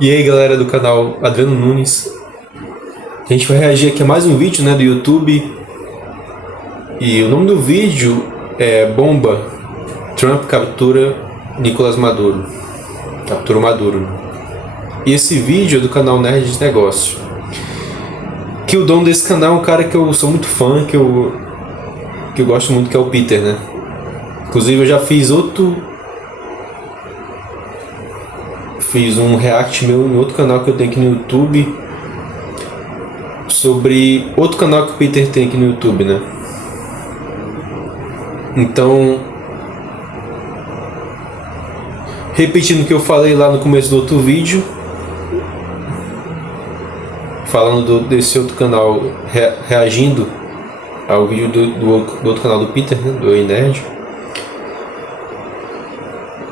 E aí galera do canal Adriano Nunes, a gente vai reagir aqui a mais um vídeo, né, do YouTube. E o nome do vídeo é Bomba, Trump captura Nicolás Maduro, captura o Maduro. E esse vídeo é do canal Nerd de Negócio, que o dono desse canal é um cara que eu sou muito fã, que eu gosto muito, que é o Peter, né. Inclusive eu já fiz um react meu em outro canal que eu tenho aqui no YouTube, sobre outro canal que o Peter tem aqui no YouTube, né? Então, repetindo o que eu falei lá no começo do outro vídeo, falando desse outro canal, reagindo ao vídeo do outro canal do Peter, né? Do Nerd.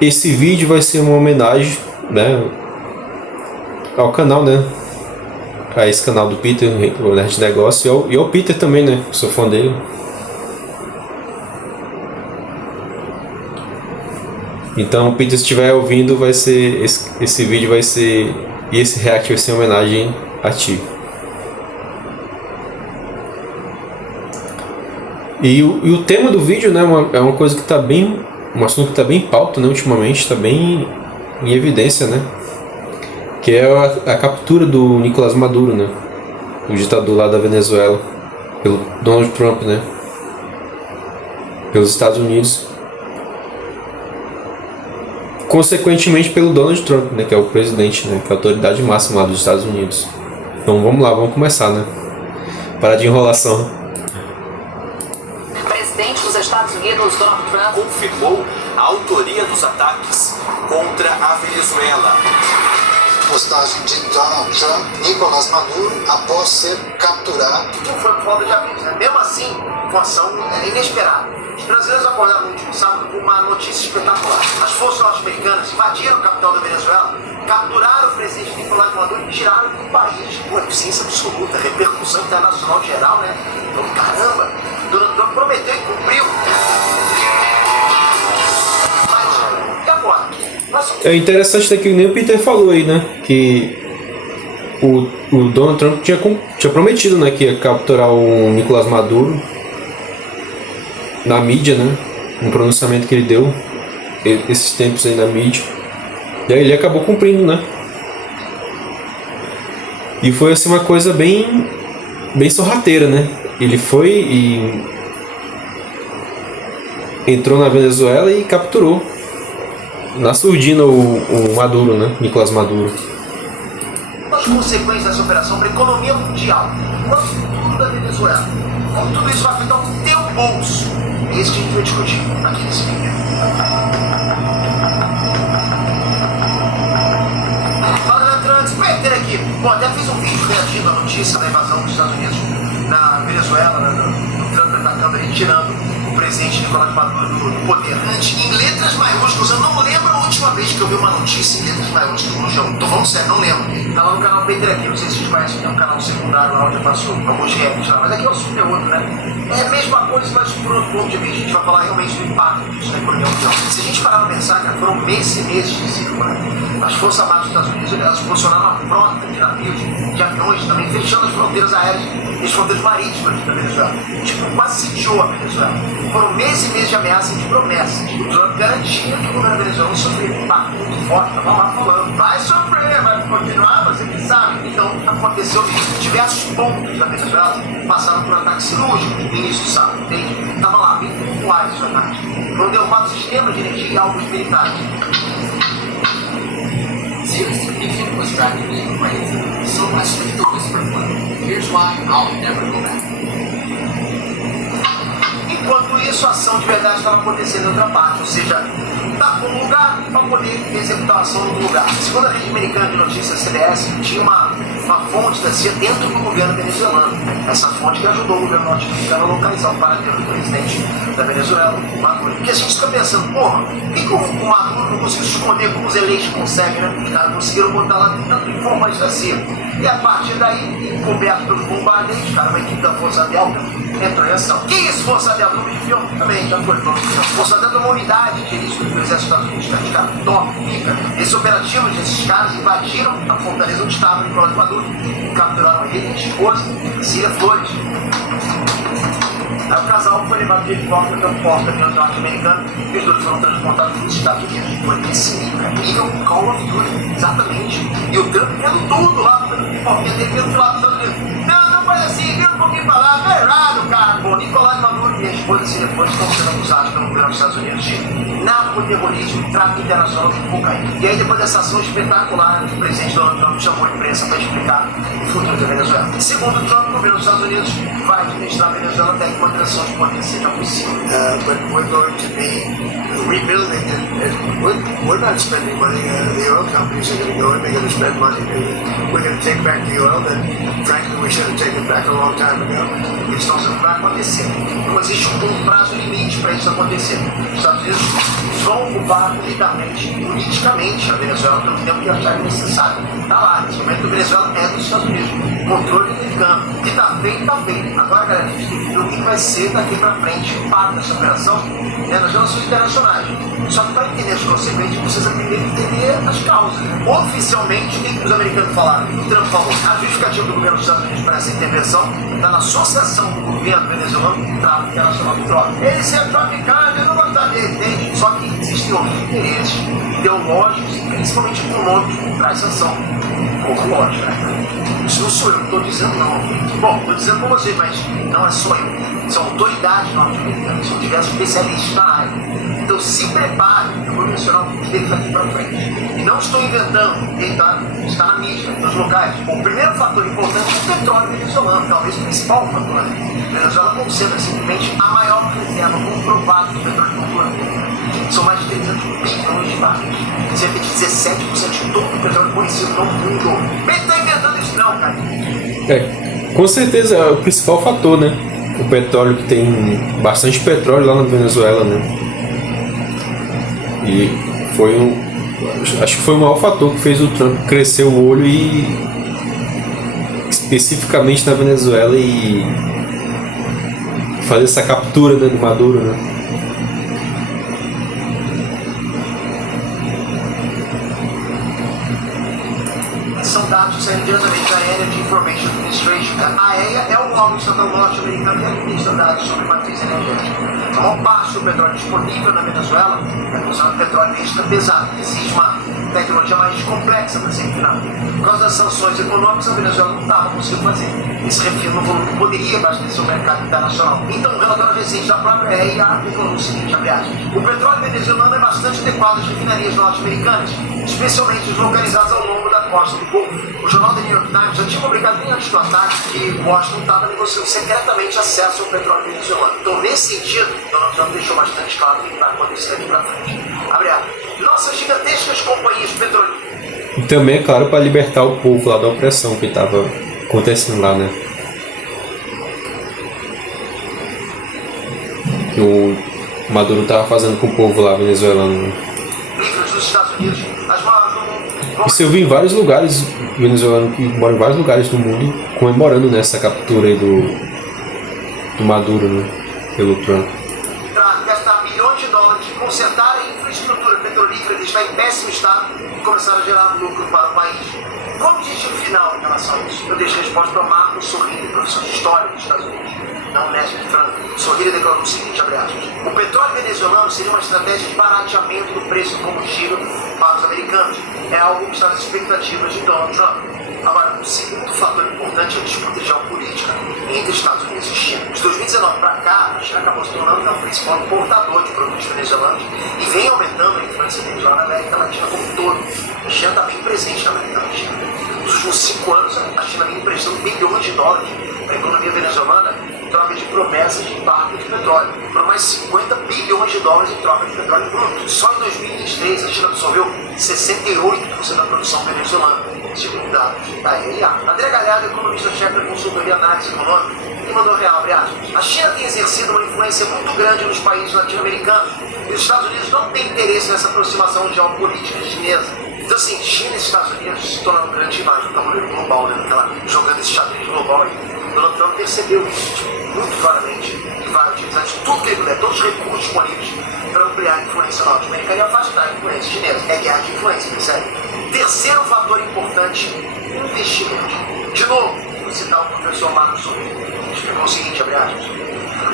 Esse vídeo vai ser uma homenagem, né, ao canal, né, a esse canal do Peter, o Nerd de Negócio, e ao Peter também, né, sou fã dele. Então, Peter, se estiver ouvindo, vai ser esse vídeo vai ser, e esse react vai ser em homenagem a ti. E o tema do vídeo, né, é uma coisa que está bem, um assunto que está bem em pauta, né, ultimamente, está bem em evidência, né, que é a captura do Nicolás Maduro, né, o ditador lá da Venezuela, pelo Donald Trump, né, pelos Estados Unidos, consequentemente pelo Donald Trump, né, que é o presidente, né, que é a autoridade máxima lá dos Estados Unidos. Então vamos lá, vamos começar, né, parar de enrolação. O presidente dos Estados Unidos, Donald Trump, confirmou a autoria dos ataques contra a Venezuela. Postagem de Donald Trump, Nicolás Maduro, após ser capturado. O que foi por falta de aviso, né? Mesmo assim, uma ação inesperada. Os brasileiros acordaram no último sábado com uma notícia espetacular. As forças norte-americanas invadiram a capital da Venezuela, capturaram o presidente Nicolás Maduro e tiraram do país. Com eficiência absoluta, repercussão internacional geral, né? Então, caramba, Donald Trump prometeu e cumpriu. Mas, e agora? É interessante que nem o Peter falou aí, né, que o Donald Trump tinha prometido, né, que ia capturar o Nicolás Maduro na mídia, né, um pronunciamento que ele deu esses tempos aí na mídia, e aí ele acabou cumprindo, né, e foi assim uma coisa bem sorrateira, né, ele foi e entrou na Venezuela e capturou na surdina o Maduro, né? Nicolás Maduro. As consequências dessa operação para a economia mundial, quanto o futuro da Venezuela, como tudo isso vai afetar o teu bolso, é isso que a gente vai discutir aqui nesse vídeo. Fala, Natrantes, Peter aqui. Bom, até fiz um vídeo reagindo à notícia da invasão dos Estados Unidos na Venezuela, do Trump atacando e retirando o presidente Nicolás Maduro do poder. Em letras maiúsculas, eu não lembro a última vez que eu vi uma notícia em letras maiúsculas no jogo. Tô falando sério, não lembro. Tá lá no canal Peter aqui, não sei se vocês conhecem, é um canal secundário lá onde eu faço alguns react lá, mas aqui é o super outro, né? É a mesma coisa, mas por outro ponto de vista, a gente vai falar realmente do impacto disso na economia mundial. Se a gente parar pra pensar, cara, foram meses e meses de ciclo, né? As Forças Armadas dos Estados Unidos, elas funcionaram uma frota de navios, de aviões, também fechando as fronteiras aéreas e as fronteiras marítimas da Venezuela. Tipo, quase sitiou a Venezuela. Foram meses e meses de ameaça e de promessas. O Trump garantia que o governo venezuelano sofreria um impacto muito forte. Estava lá falando, vai sofrer, vai continuar, você que sabe. Então, aconteceu isso. Diversos pontos da Venezuela passaram por ataque cirúrgico no início do sábado, entende? Estava lá, bem pontuais os ataques. Foram derrubados sistemas de energia e alvos militares. serious confusion was rapidly accredited, so much that the whisper flew. Here's why I'll never go back. Enquanto isso, a ação de verdade estava acontecendo em outra parte, ou seja, está com um lugar para poder executar a ação no lugar. Segundo a rede americana de notícias CBS, tinha uma fonte da CIA dentro do governo venezuelano. Essa fonte que ajudou o governo norte-americano a localizar o paradeiro do presidente da Venezuela, o Maduro. Porque a gente fica pensando, porra, por que o Maduro conseguiu se esconder como os eleitos conseguem, né? Os caras conseguiram botar lá tanto de forma assim. E a partir daí, coberto pelos bombardeios, cara, uma equipe da Força Delta entrou em ação. Que isso, Força Delta? No filme também já foi. Força Delta é uma unidade que eles do Exército dos Estados Unidos, cara, os caras top, pica. Esse operativo, esses caras invadiram a fortaleza onde estava Nicolás Maduro, capturaram ele e a esposa, Cília Flores. Aí o casal foi levado de helicóptero até o porta-aviões norte-americano e os dois foram transportados para os Estados Unidos. Foi nesse nível Call of Duty, exatamente. E o Trump vendo tudo lá, no pipoquinha dele, vendo do lado dos Estados Unidos. Não faz assim, vira um pouquinho para lá, tá errado, cara. Pô, Nicolás Maduro e a esposa Cília Flores estão sendo acusados pelo governo dos Estados Unidos de narcoterrorismo e tráfico internacional de cocaína. E aí, depois dessa ação espetacular, o presidente Donald Trump chamou a imprensa para explicar o futuro da Venezuela. Segundo Trump, o governo dos Estados Unidos vai administrar a Venezuela até que uma transição de poder seja possível. But we're going to be rebuilding it. We're not spending money. The oil companies are going to go in. They're going to spend money. We're going to take back the oil that, frankly, we should have taken back a long time ago. Eles estão dizendo que vai acontecer. Não existe um prazo limite para isso acontecer. Os Estados Unidos vão ocupar militarmente, politicamente a Venezuela pelo tempo que acharem necessário. Está lá, nesse momento a Venezuela é dos Estados Unidos. Controle americano. O que está feito, está feito. Agora, galera, a gente tem que ver o que vai ser daqui para frente. Parte dessa operação nas relações internacionais. Só que para entender as consequências, precisa primeiro entender as causas. Oficialmente, o que os americanos falaram? O Trump falou. A justificativa do governo dos Estados Unidos para essa intervenção está na associação do governo venezuelano com o tráfico internacional de drogas. Ele é traficante, eu não gostar dele, entende? Só que existem outros interesses ideológicos e principalmente econômicos por trás dessa ação. Pouco lógico, né? Isso não sou eu, não estou dizendo não. Bom, estou dizendo com vocês, mas não é só eu. São autoridades norte-americanas, são diversos especialistas na área. Então se prepare, eu vou mencionar um deles daqui para frente. E não estou inventando, ele está na mídia, nos locais. Bom, o primeiro fator importante é o petróleo venezuelano, talvez o principal fator. Venezuela concentra simplesmente a maior reserva comprovada de petróleo no mundo. São mais de 300 bilhões de barris. Cerca de 17% de todo o petróleo conhecido no mundo. Ele está inventando isso não, cara. Com certeza é o principal fator, né? O petróleo, que tem bastante petróleo lá na Venezuela, né? E foi acho que foi o maior fator que fez o Trump crescer o olho e especificamente na Venezuela e fazer essa captura, né, do Maduro, né? São dados que saem diretamente da Energy Information Administration. A AEA é o órgão estatal norte-americano que administra dados sobre matriz energética. A maior parte do petróleo disponível na Venezuela é usando petróleo extra pesado. Existe uma tecnologia mais complexa para ser refinada. Por causa das sanções econômicas, a Venezuela não estava conseguindo fazer. Isso refina o volume que poderia abastecer o mercado internacional. Então, o relatório recente da própria AEA declarou o seguinte, abre aspas, o petróleo venezuelano é bastante adequado às refinarias norte-americanas, especialmente os localizados ao longo da costa do Golfo. O jornal The New York Times já tinha publicado bem antes do ataque que Washington estava negociando secretamente acesso ao petróleo venezuelano. Então, nesse sentido, Donald Trump deixou bastante claro o que vai acontecer daqui para frente. Abre aspas. Nossas gigantescas companhias petrolíferas. E também, é claro, para libertar o povo lá da opressão que estava acontecendo lá, né? Que o Maduro estava fazendo com o povo lá venezuelano. Né? Dos Estados Unidos, as maiores. Isso eu vi em vários lugares venezuelanos que moram em vários lugares do mundo comemorando nessa captura aí do Maduro, né? Pelo Trump. Para gastar bilhões de dólares, consertar a infraestrutura petrolífera que está em péssimo estado e começar a gerar lucro para o país. Qual o objetivo final em relação a isso? Eu deixo a resposta para Marco Sorrilha, professor de História dos Estados Unidos, na Unesp de Franca. Sorrilha declarou o seguinte, abre aspas, o petróleo venezuelano seria uma estratégia de barateamento do preço do combustível para os americanos. É algo que está nas expectativas de Donald Trump. Agora, o segundo fator importante é a disputa geopolítica entre Estados Unidos e China. De 2019 para cá, a China acabou se tornando o principal importador de produtos venezuelanos e vem aumentando a influência deles lá na América Latina como um todo. A China está bem presente na América Latina. Nos últimos 5 anos, a China vem emprestando bilhões de dólares para a economia venezuelana em troca de promessas de embarque de petróleo, por mais 50 bilhões de dólares em troca de petróleo bruto. Só em 2023, a China absorveu 68% da produção venezuelana, segundo dados da AEA. André Galhardo, economista-chefe da consultoria Análise Econômica, E mandou real, abre aspas. A China tem exercido uma influência muito grande nos países latino-americanos. E os Estados Unidos não têm interesse nessa aproximação geopolítica chinesa. Então, assim, China e Estados Unidos se tornaram um grande imagem do tabuleiro global, né? Jogando esse xadrez global aí. Donald Trump percebeu isso muito claramente e vai utilizar de tudo que ele puder, todos os recursos disponíveis para ampliar a influência norte-americana e afastar a influência chinesa. É guerra de influência, percebe? Terceiro fator importante, investimento. De novo, vou citar o professor Marcos Sorrento, que explicou o seguinte, abre aspas.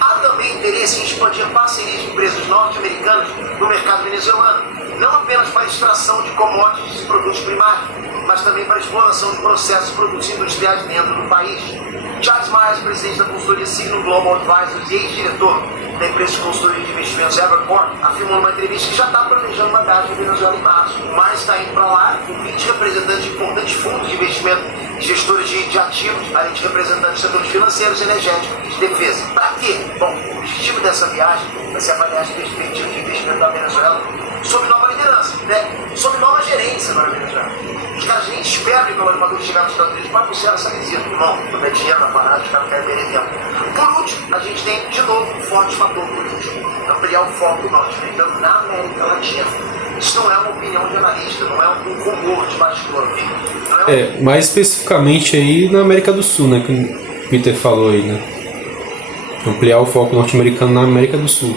Há também interesse em expandir parcerias de empresas norte-americanas no mercado venezuelano, não apenas para a extração de commodities e produtos primários, mas também para a exploração de processos e produtos industriais dentro do país. Charles Myers, presidente da consultoria Signum Global Advisors e ex-diretor da empresa de consultoria de investimentos Evercore, afirmou numa entrevista que já está planejando uma viagem à Venezuela em março. Myers está indo para lá com 20 representantes de importantes fundos de investimento e gestores de ativos, além de representantes de setores financeiros, energéticos e de defesa. Para quê? Bom, o objetivo dessa viagem vai ser avaliar as perspectivas de investimento da Venezuela sob nova liderança, né? Sob nova gerência na Venezuela. Os caras nem esperam que o Maduro chegar nos Estados Unidos para anunciar essa visita. Irmão, não é dinheiro na parada, os caras querem perder tempo. Por último, a gente tem, de novo, um forte fator político. Ampliar o foco norte-americano na América Latina. Isso não é uma opinião de analista, não é um rumor de bastidor, viu? Mais especificamente aí na América do Sul, né, que o Peter falou aí, né? Ampliar o foco norte-americano na América do Sul.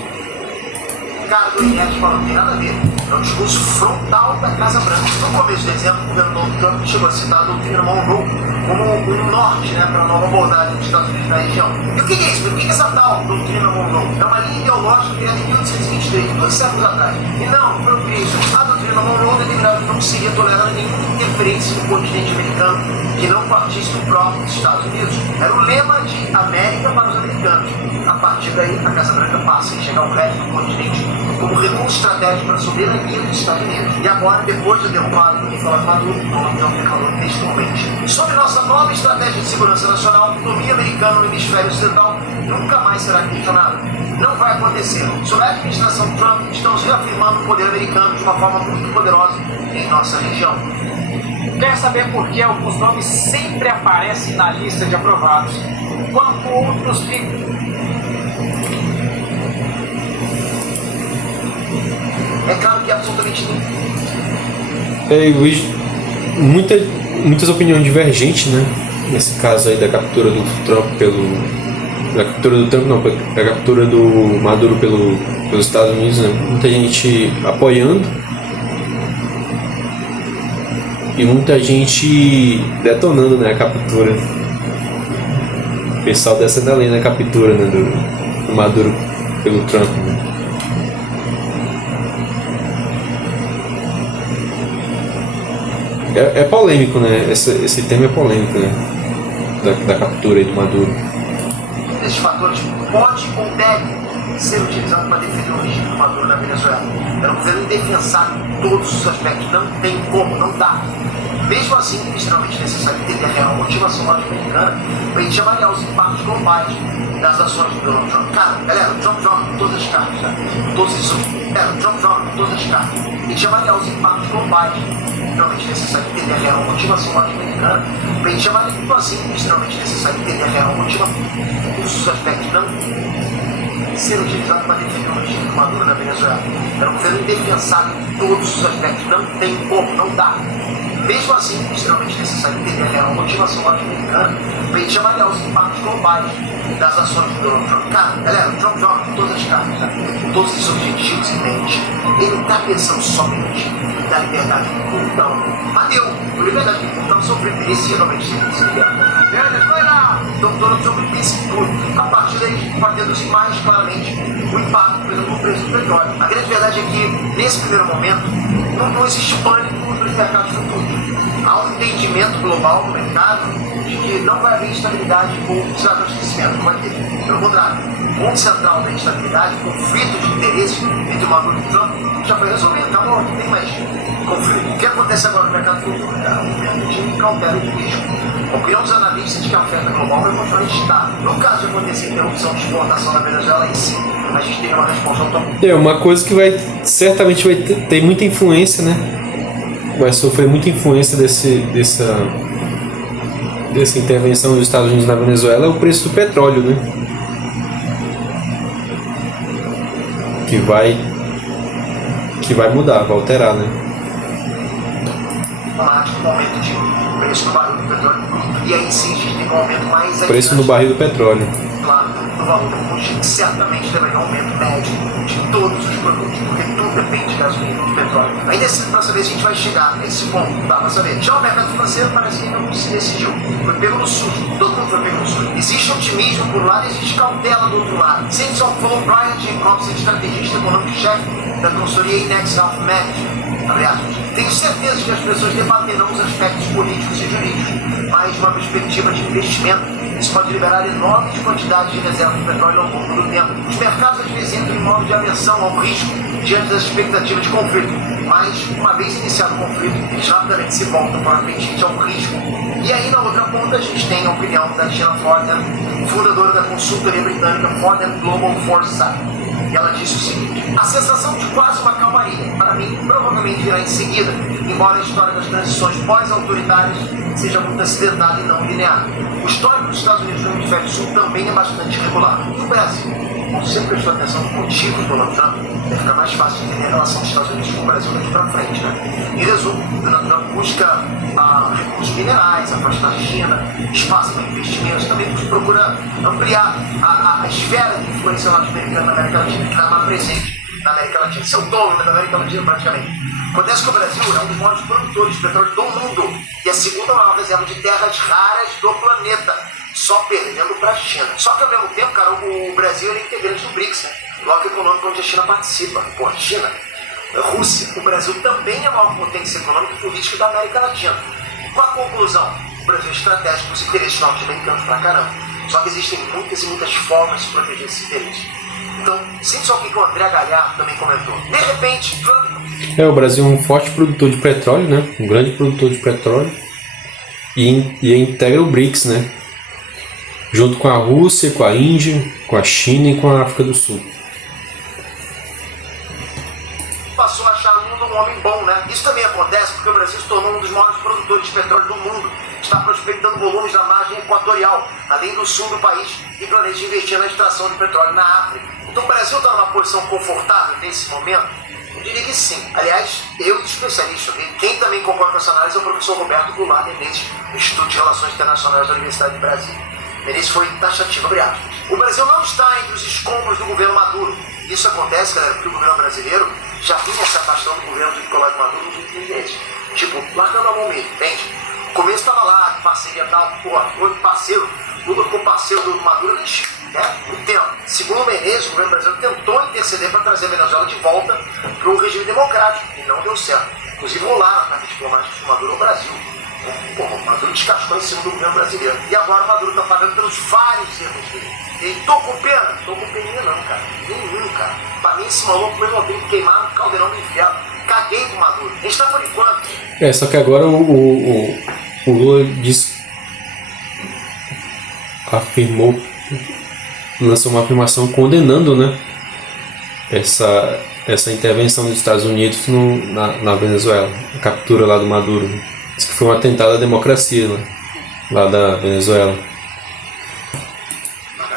Cara, do Inés falando, não tem nada a ver. É um discurso frontal da Casa Branca. No começo do exemplo, o governo Trump chegou a citar a doutrina Monroe como um norte, né, para a nova abordagem dos Estados Unidos na região. E o que é isso? O que é essa tal doutrina Monroe? É uma linha ideológica criada em 1823, 2 séculos atrás. E não foi o que isso. A doutrina Monroe determinava que não seria tolerada nenhuma interferência no continente americano que não partisse do próprio Estados Unidos. Era o lema de América para os americanos. A partir daí, a Casa Branca passa a enxergar o resto do continente como recurso estratégico para a soberania dos Estados Unidos. E agora, depois da derrubada do Nicolás Maduro, Donald Trump falou textualmente sobre nossa nova estratégia de segurança nacional, o domínio americano no hemisfério ocidental nunca mais será questionado. Não vai acontecer. Sob a administração Trump, estamos reafirmando o poder americano de uma forma muito poderosa em nossa região. Quer saber por que alguns nomes sempre aparecem na lista de aprovados, enquanto outros ficam? É claro que absolutamente Eu vejo muitas opiniões divergentes, né? Nesse caso aí da captura do Trump da captura do Maduro pelos Estados Unidos, né? Muita gente apoiando e muita gente detonando, né, a captura. O pessoal descendo além na captura, né, do Maduro pelo Trump, né? É polêmico, né? Esse tema é polêmico, né? Da captura aí do Maduro. Esses fatores pode ou deve ser utilizado para defender o regime do Maduro na Venezuela. É um governo indefensável em todos os aspectos. Não tem como, não dá. Mesmo assim, é extremamente necessário entender a real motivação norte-americana para a gente avaliar os impactos globais das ações do Donald Trump. Cara, galera, o Trump joga com todas as cartas, né? O Trump joga com todas as cartas. A gente avaliar os impactos globais. Extremamente necessário entender a real motivação norte-americana para a gente avaliar, tipo assim, extremamente necessário entender a real motivação dos aspectos não ser utilizado para defender o regime do Maduro na Venezuela. É um governo indefensável em todos os aspectos. Não tem como, não dá. Mesmo assim, é extremamente necessário entender a real motivação norte-americana para a gente avaliar os impactos globais das ações do Donald Trump. Cara, galera, o Trump joga com todas as cartas, né? Com todos esses objetivos em mente. Ele não está pensando somente na liberdade de culto, não. Adeus, a liberdade de culto não sofre merecidamente se liberta. Então, Donald Trump pensa em tudo. A partir daí, para deduzir mais claramente o impacto, por exemplo, no preço do petróleo. A grande verdade é que, nesse primeiro momento, não existe pânico nos mercados futuros. Há um entendimento global no mercado de que não vai haver estabilidade com o desabastecimento, não vai ter. Pelo contrário, o ponto central da instabilidade, conflito de interesse entre o Maduro e o Trump, já foi resolvido, acabou, não tem mais conflito. O que acontece agora no mercado futuro? É um momento de cautela e de risco. A opinião dos analistas de que a oferta global vai continuar estável. No caso de acontecer interrupção de exportação na Venezuela, aí sim, a gente teria uma resposta automática. É uma coisa que certamente vai ter muita influência, né? Vai sofrer muita influência dessa intervenção dos Estados Unidos na Venezuela é o preço do petróleo, né? Que vai mudar, vai alterar, né? Automático, um aumento de preço no barril do petróleo bruto. E aí sim a gente tem um aumento mais Preço no barril do petróleo. claro, no valor do combustível, que certamente levaria um aumento médio de todos os produtos, porque tudo depende de gasolina e de petróleo. Ainda é cedo para saber se a gente vai chegar nesse ponto, dá para saber. Já o mercado financeiro parece que ainda não se decidiu. Foi pego no susto, todo mundo foi pego no susto. Existe otimismo por um lado e existe cautela do outro lado. Só falou Brian Jacobs, estrategista econômico-chefe da consultoria Index Health Management. Abre aspas. Tenho certeza que as pessoas debaterão os aspectos políticos e jurídicos, mas de uma perspectiva de investimento, isso pode liberar enormes quantidades de reservas de petróleo ao longo do tempo. Os mercados às vezes entram em modo de aversão ao risco diante das expectativas de conflito, mas uma vez iniciado o conflito, eles rapidamente se voltam para o apetite ao risco. E aí na outra ponta a gente tem a opinião da Tina Fordham, fundadora da consultoria britânica Fordham Global Foresight. E ela disse o seguinte: a sensação de quase uma calmaria, para mim, provavelmente virá em seguida, embora a história das transições pós-autoritárias seja muito acidentada e não linear. O histórico dos Estados Unidos no hemisfério sul também é bastante irregular. E o Brasil? Como sempre prestou atenção nos motivos do Donald Trump, vai ficar mais fácil de entender a relação dos Estados Unidos com o Brasil daqui para frente, né? Em resumo, Donald Trump busca recursos minerais, afastar a China, espaço para investimentos, também procura ampliar a esfera de influência norte-americana na América Latina, que está mais presente na América Latina. Seu dono da América Latina, praticamente. Acontece que o Brasil é um dos maiores produtores de petróleo do mundo e a segunda maior reserva de terras raras do planeta, só perdendo para a China. Só que ao mesmo tempo, cara, o Brasil é integrante do BRICS, né? Bloco econômico onde a China participa. Pô, China, Rússia, o Brasil também é a maior potência econômica e política da América Latina. Qual a conclusão? O Brasil é estratégico para os interesses norte-americanos pra caramba. Só que existem muitas e muitas formas de proteger esses interesses. Então, sente só o que o André Galhardo também comentou. De repente, o Brasil é um forte produtor de petróleo, né? Um grande produtor de petróleo. E integra o BRICS, né? Junto com a Rússia, com a Índia, com a China e com a África do Sul. Passou a achar o mundo um homem bom, né? Isso também acontece porque o Brasil se tornou um dos maiores produtores de petróleo do mundo. Está prospectando volumes na margem equatorial, além do sul do país, e planeja investir na extração de petróleo na África. Então o Brasil está numa posição confortável nesse momento? Eu diria que sim. Aliás, eu, especialista, quem também concorda com essa análise é o professor Roberto Goulart Menezes, do Instituto de Relações Internacionais da Universidade de Brasília. Menezes foi taxativo, abre aspas. O Brasil não está entre os escombros do governo Maduro. Isso acontece, galera, porque o governo brasileiro já vinha se afastando do governo de Nicolás Maduro nos últimos meses. Tipo, largando a mão mesmo, entende? No começo estava lá, parceria tal, foi parceiro, Lula ficou parceiro do Maduro, o tempo. Segundo o Menezes, o governo brasileiro tentou interceder para trazer a Venezuela de volta para um regime democrático, e não deu certo. Inclusive rolaram ataques diplomáticos do Maduro ao Brasil. O Maduro descascou em cima do governo brasileiro. E agora o Maduro está pagando pelos vários erros dele. E tô com pena? Tô com peninha não, cara. Nenhum, cara. Pra mim esse maluco foi tem que queimar no caldeirão do inferno. Caguei com o Maduro. A gente tá por enquanto. Só que agora o Lula lançou uma afirmação condenando, né, essa intervenção dos Estados Unidos na Venezuela, a captura lá do Maduro. Diz que foi um atentado à democracia, né, lá da Venezuela.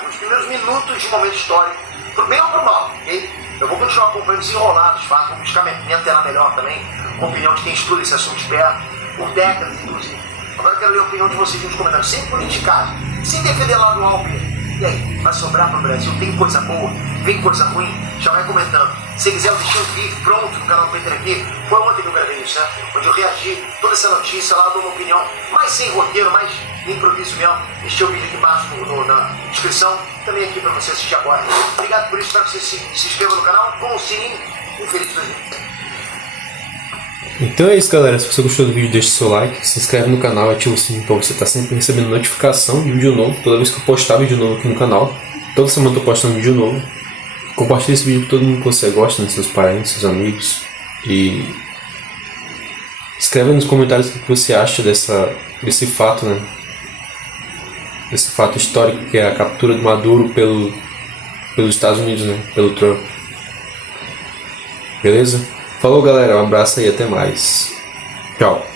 Nos primeiros minutos de momento histórico, pro bem ou pro mal, ok? Eu vou continuar acompanhando desenrolados, vou buscar me antenar melhor também, com a opinião de quem estuda esse assunto de perto, por décadas, inclusive. Agora eu quero ler a opinião de vocês nos comentários, sem politicagem, sem defender lá do Alpe. E aí, vai sobrar pro Brasil? Tem coisa boa? Vem coisa ruim? Já vai comentando. Se quiser, eu deixei um vídeo pronto no canal do Peter aqui. Foi ontem que eu gravei isso, né? Onde eu reagi toda essa notícia lá, dou uma opinião, mais sem roteiro, mais improviso mesmo. Deixei o vídeo aqui embaixo na descrição. Também aqui pra você assistir agora. Obrigado por isso, espero que você se inscreva no canal com o sininho. Um feliz 2020. Então é isso, galera. Se você gostou do vídeo, deixe seu like, se inscreve no canal, ativa o sininho para você estar sempre recebendo notificação de vídeo novo. Toda vez que eu postar vídeo novo aqui no canal, toda semana eu tô postando vídeo novo. Compartilhe esse vídeo com todo mundo que você gosta, né? Seus parentes, seus amigos. E escreve nos comentários o que você acha desse fato, né? Desse fato histórico que é a captura do Maduro pelos Estados Unidos, né? Pelo Trump. Beleza? Falou, galera, um abraço aí, até mais. Tchau.